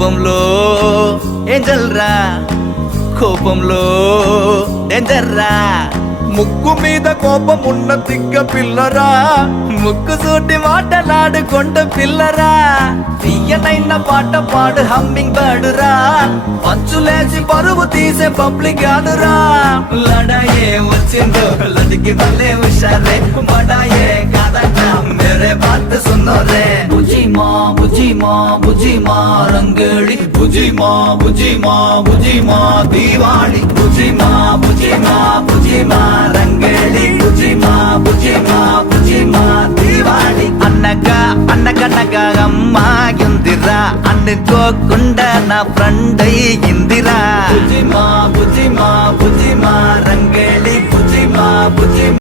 కోపంలో ఏంజల్ రా, కోపంలో డేంజర్ రా. ముక్కు మీద కోపం ఉన్న తిక్క పిల్లరా, ముక్కు సూటి మాటలాడుకుంట పిల్లరా. తీయనైన పాట పాడు హమ్మింగ్ బర్డురా, పంచులేసి పరువు తీసే పబ్లిక్ ఆడురా. లడాయే వచ్చిందో లడికి వల్లే హుషారే, మడాయే కాదంట మేరే బాత్ సున్నో రే. బుజిమా బుజిమా బుజిమా రంగేళి, బుజిమా బుజిమా బుజిమా దీవాళి. బుజిమా బుజిమా బుజిమా రంగేళి, బుజిమా బుజిమా బుజిమా దీవాళి. అన్నగనగా అమ్మాయిందిరా, అనుకోకుండా నా ఫ్రెండ్ అయ్యిందిరా. బుజిమా బుజిమా బుజిమా రంగేళి, బుజిమా బుజిమా